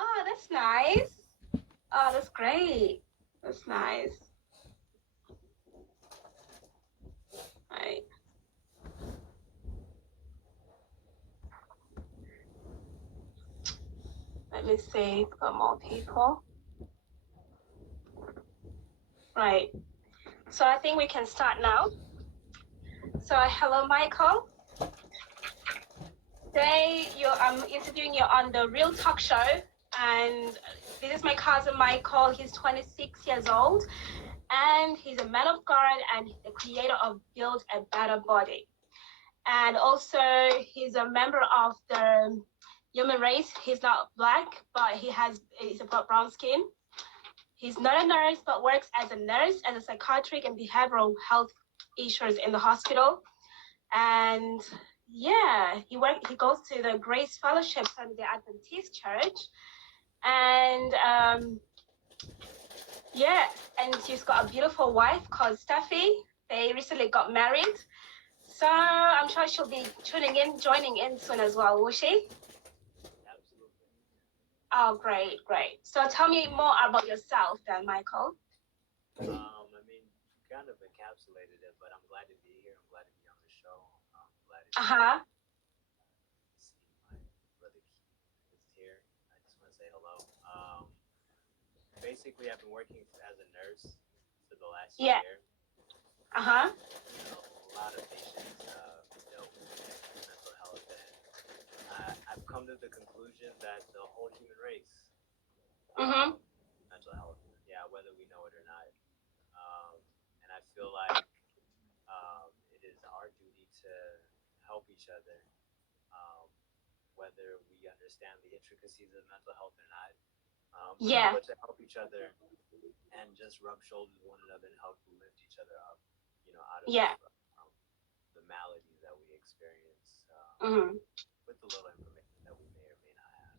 Oh, that's nice. Oh, that's great. That's nice. Right. Let me see. Got more people. Right. So I think we can start now. So hello, Michael. Today I'm interviewing you on the Real Talk Show, and this is my cousin Michael. He's 26 years old, and he's a man of God and the creator of Build a Better Body. And also, he's a member of the human race. He's not black, but he's a brown skin. He's not a nurse, but works as a nurse, as a psychiatric and behavioral health issues in the hospital. And yeah, he goes to the Grace Fellowship from the Adventist Church. And yeah, and he's got a beautiful wife called Steffi. They recently got married. So I'm sure she'll be joining in soon as well, will she? Absolutely. Oh, great, great. So tell me more about yourself then, Michael. I mean, you kind of encapsulated it, but I'm glad to be here. I'm glad to be on the show. I'm glad to Uh-huh. see my brother Keith is here. I just want to say hello. Basically, I've been working as a nurse for the last Yeah. year. Uh-huh. A lot of patients dealt with mental health, and I've come to the conclusion that the whole human race, Mm-hmm. mental health, yeah, whether we know it or not. And I feel like it is our duty to help each other, um, whether we understand the intricacies of mental health or not, Yeah. but to help each other and just rub shoulders with one another and help lift each other up, out of Yeah. the maladies that we experience Mm-hmm. with the little information that we may or may not have.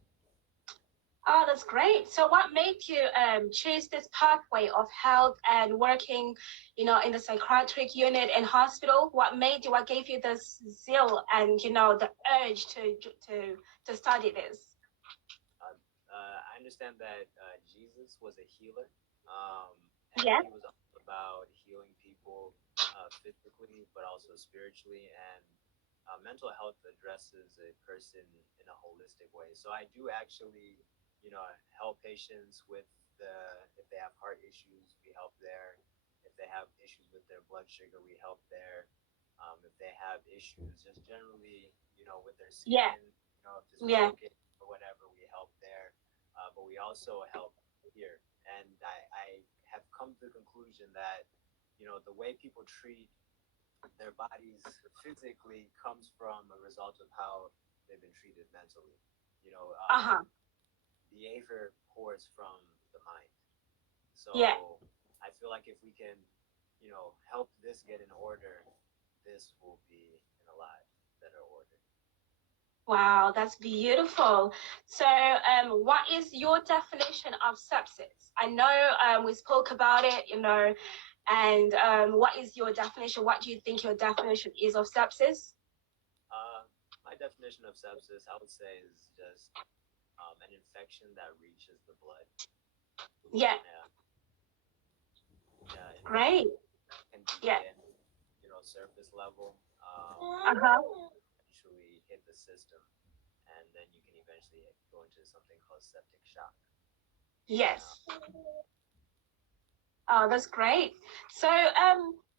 Oh, that's great. So what made you choose this pathway of health and working, in the psychiatric unit and hospital? What gave you this zeal and, the urge to study this? I understand that Jesus was a healer, and Yeah. he was all about healing people physically, but also spiritually. And mental health addresses a person in a holistic way. So I do actually, help patients with if they have heart issues, we help there. If they have issues with their blood sugar, we help there. If they have issues, just generally, with their Yeah. skin, if it's Yeah. broken or whatever, we help there. But we also help here. And I have come to the conclusion that, the way people treat their bodies physically comes from a result of how they've been treated mentally. You know, um, Uh-huh. behavior pours from the mind. Yeah. So I feel like if we can, help this get in order, this will be in a lot better order. Wow, that's beautiful. So, what is your definition of sepsis? I know we spoke about it, and what is your definition? What do you think your definition is of sepsis? My definition of sepsis, I would say, is just an infection that reaches the blood. Yeah, Yeah, yeah, great. can Yeah. begin, surface level, Uh-huh. eventually hit the system, and then you can eventually go into something called septic shock. Uh, Yes. Oh, that's great. So,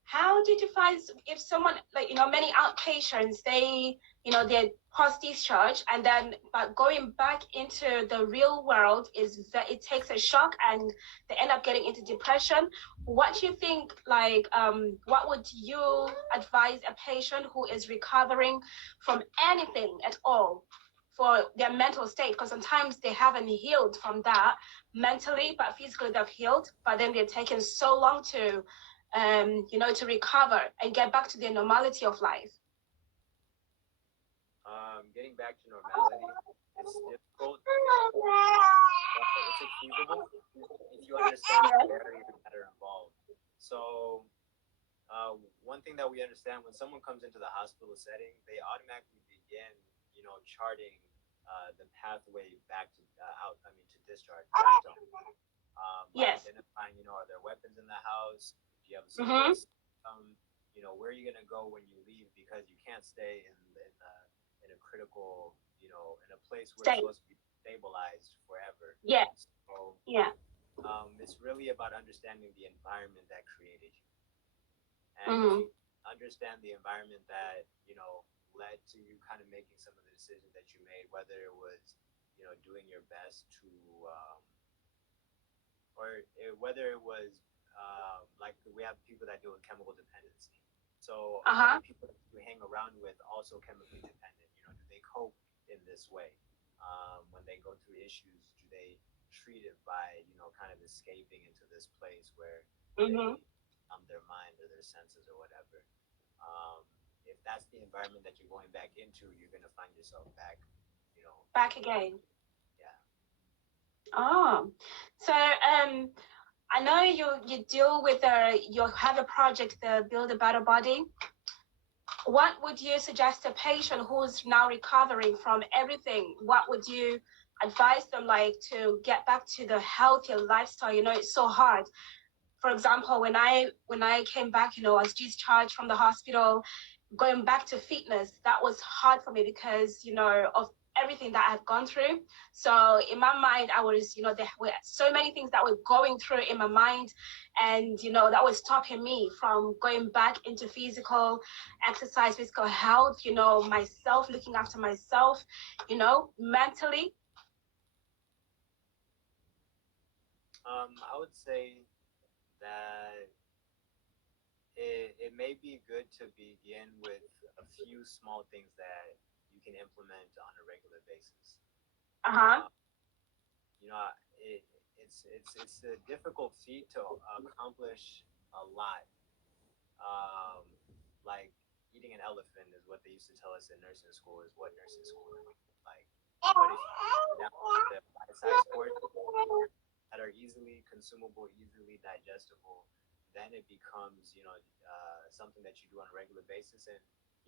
how did you find if someone like many outpatients they're post discharge and then but going back into the real world is that it takes a shock and they end up getting into depression. What do you think? What would you advise a patient who is recovering from anything at all for their mental state? Because sometimes they haven't healed from that mentally, but physically they've healed, but then they're taking so long to recover and get back to their normality of life. getting back to normality, it's difficult, but it's achievable if you understand the Yeah. barriers that are involved. So, one thing that we understand when someone comes into the hospital setting, they automatically begin, charting the pathway back to out. I mean, to discharge back to by Yes. identifying, are there weapons in the house? Do you have a support Mhm. system? Where are you gonna go when you leave? Because you can't stay in a critical, in a place where you're Same. supposed to be stabilized forever. Yeah. So Yeah. it's really about understanding the environment that created you. And if Mhm. you understand the environment that, led to you kind of making some of the decisions that you made, whether it was, doing your best to, or whether it was, like we have people that deal with chemical dependency. So Uh are huh. the people that you hang around with also chemically dependent? Do they cope in this way? When they go through issues, do they treat it by, kind of escaping into this place where Mhm. they their mind or their senses or whatever? Um, if that's the environment that you're going back into, you're gonna find yourself back, Back again. yeah. Oh. So I know you deal with you have a project, the Build a Better Body. What would you suggest a patient who's now recovering from everything? What would you advise them like to get back to the healthier lifestyle? It's so hard. For example, when I came back, I was discharged from the hospital, going back to fitness, that was hard for me because of everything that I've gone through. So in my mind, I was, there were so many things that were going through in my mind, and that was stopping me from going back into physical exercise, physical health, myself, looking after myself, mentally. I would say that it may be good to begin with a few small things that you can implement on a regular basis. Uh-huh. Uh, you know, it, it's a difficult feat to accomplish a lot. Um, like eating an elephant is what they used to tell us in nursing school is what nursing school is like. But if you break it down to bite-sized portions that are easily consumable, easily digestible, then it becomes, something that you do on a regular basis. And,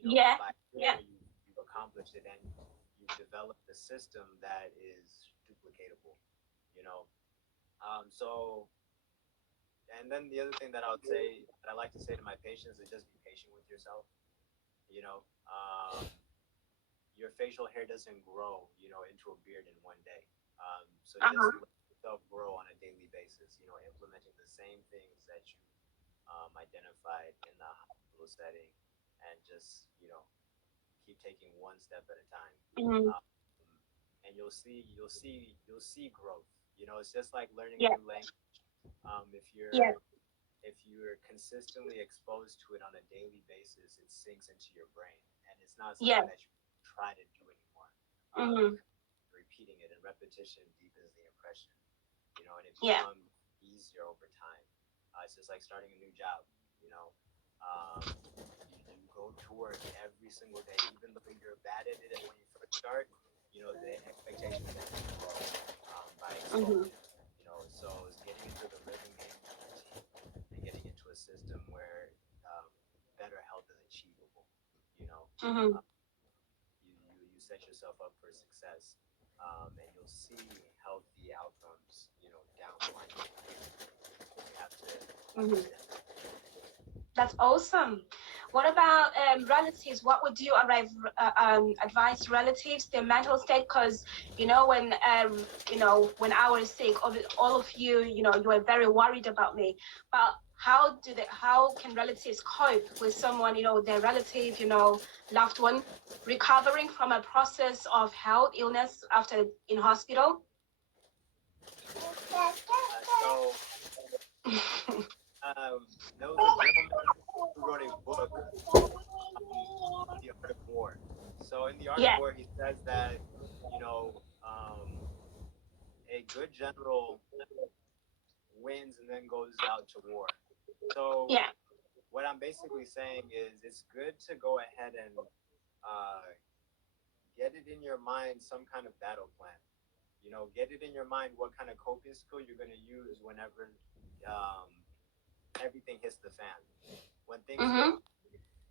Yeah. by Yeah. there, you've accomplished it and you've developed a system that is duplicatable, you know. So, and then the other thing that I would say, that I like to say to my patients is just be patient with yourself, you know. Your facial hair doesn't grow, into a beard in one day. So just Uh-huh. let yourself grow on a daily basis, implementing the same things that you identified in the hospital setting, and just keep taking one step at a time. Mm-hmm. Um, and you'll see growth. It's just like learning a Yeah. new language. If Yeah. you're consistently exposed to it on a daily basis, it sinks into your brain, and it's not Yeah. something that you try to do anymore, Mm-hmm. because repeating it, and repetition deepens the impression. And it Yeah. becomes easier over time. It's just like starting a new job. You know, um, you go to work every single day, even though you're bad at it when you first start. The expectation is that you grow by Mm-hmm. exposure. So it's getting into the rhythm, getting into the routine, and getting into a system where better health is achievable. You know, Mm-hmm. uh, you set yourself up for success, and you'll see healthy outcomes. Down the line. You have to Mm-hmm. understand. That's awesome. What about relatives? What would you advise relatives, their mental state? Because when I was sick, all of you, you were very worried about me. But how can relatives cope with someone, their relative, loved one, recovering from a process of health illness after in hospital? So um, there was a gentleman who wrote a book, The Art of War. So in The Art of Yeah, War, he says that you know um, a good general wins and then goes out to war. So yeah. what I'm basically saying is it's good to go ahead and uh, get it in your mind some kind of battle plan. Get it in your mind what kind of coping skill you're going to use whenever um, everything hits the fan. When things get, Mm-hmm.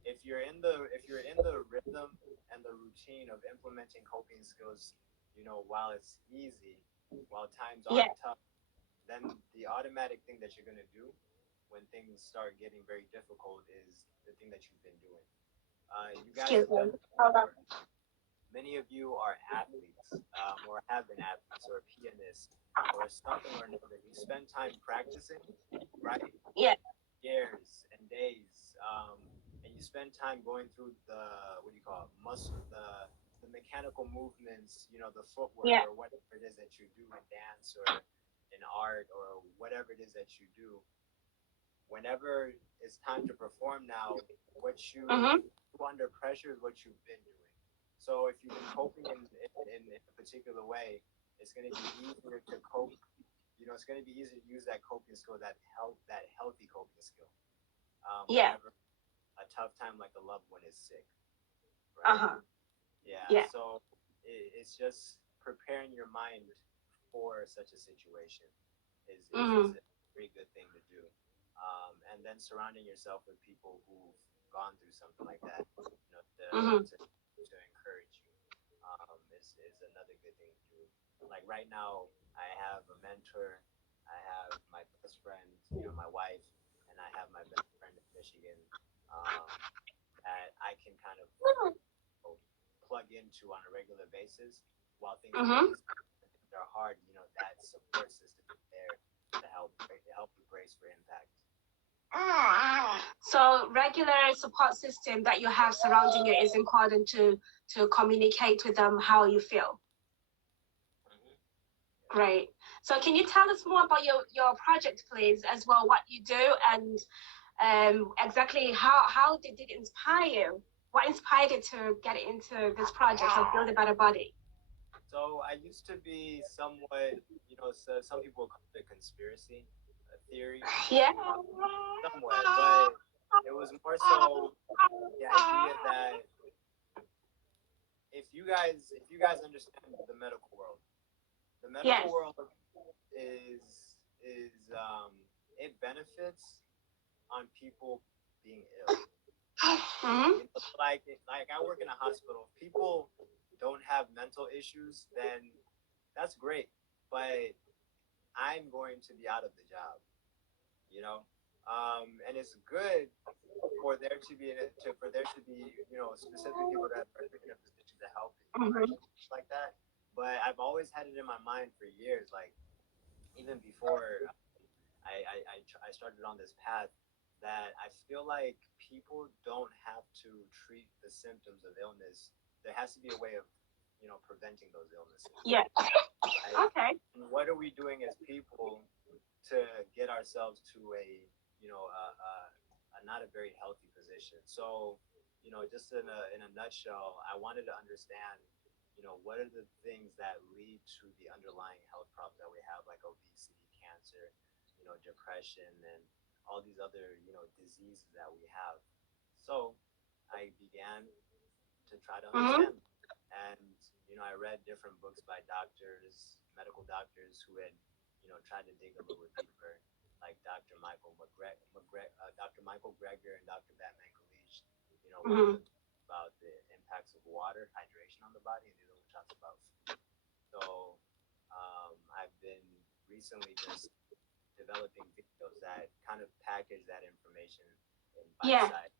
if you're in the rhythm and the routine of implementing coping skills while it's easy, while times Yeah. aren't tough, then the automatic thing that you're gonna do when things start getting very difficult is the thing that you've been doing. You guys Excuse have done me. it Hold on. before. Many of you are athletes, or have been athletes, or pianists, or something or another. You spend time practicing, right? Yeah. Years and days, and you spend time going through the, what do you call it, muscle, the mechanical movements, the footwork Yeah. or whatever it is that you do in dance or in art or whatever it is that you do. Whenever it's time to perform now, what you Mhm. do under pressure is what you've been doing. So if you've been coping in a particular way, it's going to be easier to cope. It's going to be easier to use that coping skill, that healthy coping skill, Yeah. whenever a tough time like a loved one is sick, Uh right? huh. Yeah. Yeah. So it's just preparing your mind for such a situation is Mhm. a very good thing to do. And then surrounding yourself with people who've gone through something like that, Mhm. to encourage you, is another good thing to do. Like right now, I have a mentor, I have my best friend, my wife, and I have my best friend in Michigan, um, that I can kind of plug into on a regular basis while things are Mhm. easy. When things are hard, that support system is there to help you brace for impact. So regular support system that you have surrounding you is important to communicate with them how you feel. Mm-hmm. Great. So can you tell us more about your project, please, as well, what you do and exactly how did it inspire you? What inspired you to get into this project of Build a Better Body? So I used to be somewhat, so some people call it a conspiracy theory, Yeah. somewhat, but it was more so the idea that if you guys understand the medical world, the medical Yes. world is it benefits on people being ill. Mm-hmm. Like I work in a hospital. If people don't have mental issues, then that's great. But I'm going to be out of the job, you know. And it's good for there to be specific people that are in a position to help in Mm-hmm. depression like that. But I've always had it in my mind for years, like even before I started on this path, that I feel like people don't have to treat the symptoms of illness. There has to be a way of, preventing those illnesses. Yeah. Right? Okay. And what are we doing as people to get ourselves to a not a very healthy position? So, just in a nutshell, I wanted to understand, what are the things that lead to the underlying health problems that we have, like obesity, cancer, depression, and all these other, diseases that we have. So I began to try to Mm-hmm. understand. And, I read different books by doctors, medical doctors who had, tried to dig a little deeper, like Dr. Michael Greger and Dr. Batman Kalish. One of Mm-hmm. them talks about the impacts of water, hydration on the body, and the other one talks about food. So I've been recently just developing videos that kind of package that information in Yeah. bite-sized,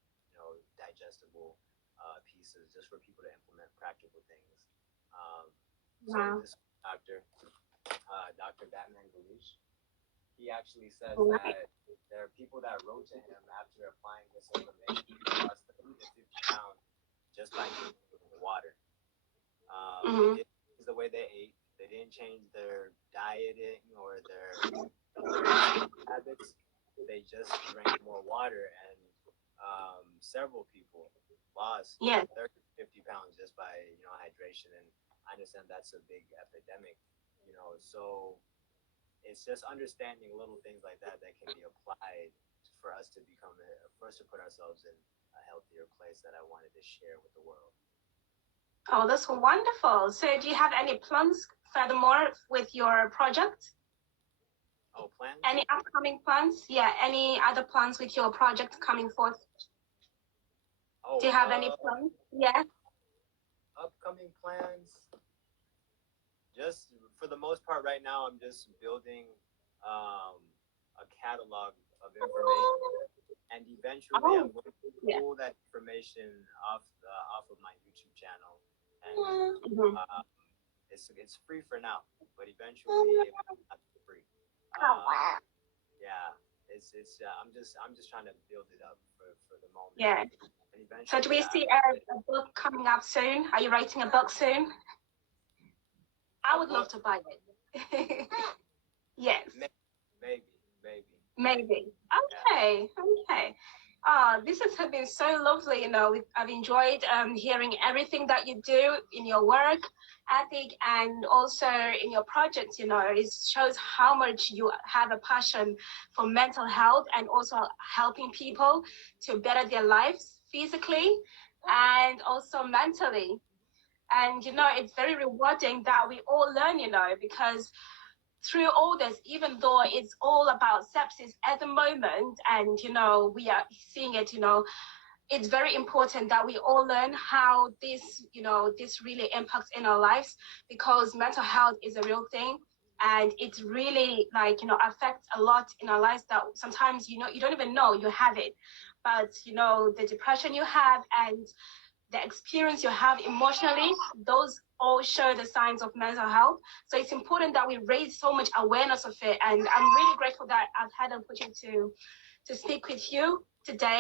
digestible pieces, just for people to implement practical things. Um, so Wow. this doctor, Dr. Batman Galish, he actually says Right. that there are people that wrote to him after applying this information who lost 30 to 50 pounds just by drinking water. They Mm-hmm. didn't change the way they ate. They didn't change their dieting or their eating habits. They just drank more water, and several people lost Yes. 30 to 50 pounds just by hydration. And I understand that's a big epidemic. So it's just understanding little things like that that can be applied for us to put ourselves in a healthier place that I wanted to share with the world. Oh, that's wonderful. So do you have any plans furthermore with your project? Oh, plans? Any upcoming plans? Yeah, any other plans with your project coming forth? Do Oh, you have any plans? Yeah. upcoming plans. just for the most part right now, I'm just building um, a catalog of information, and eventually Oh, I'm going to yeah. pull that information off of my YouTube channel, and Mhm. uh, it's free for now, but eventually it will not be free. Uh, yeah, I'm just trying to build it up for the moment, Yeah. and So do eventually we see a book coming up soon? Are you writing a book soon? I a would love book, to buy it. Yes. maybe, maybe, Maybe. yeah. Okay. Okay. This has been so lovely. I've enjoyed hearing everything that you do in your work ethic and also in your projects. It shows how much you have a passion for mental health and also helping people to better their lives physically and also mentally. And it's very rewarding that we all learn. Because through all this, even though it's all about sepsis at the moment, and we are seeing it, it's very important that we all learn how this really impacts in our lives, because mental health is a real thing, and it's really like affects a lot in our lives that sometimes you don't even know you have it. But the depression you have and the experience you have emotionally, those all show the signs of mental health. So it's important that we raise so much awareness of it. And I'm really grateful that I've had the opportunity to speak with you today.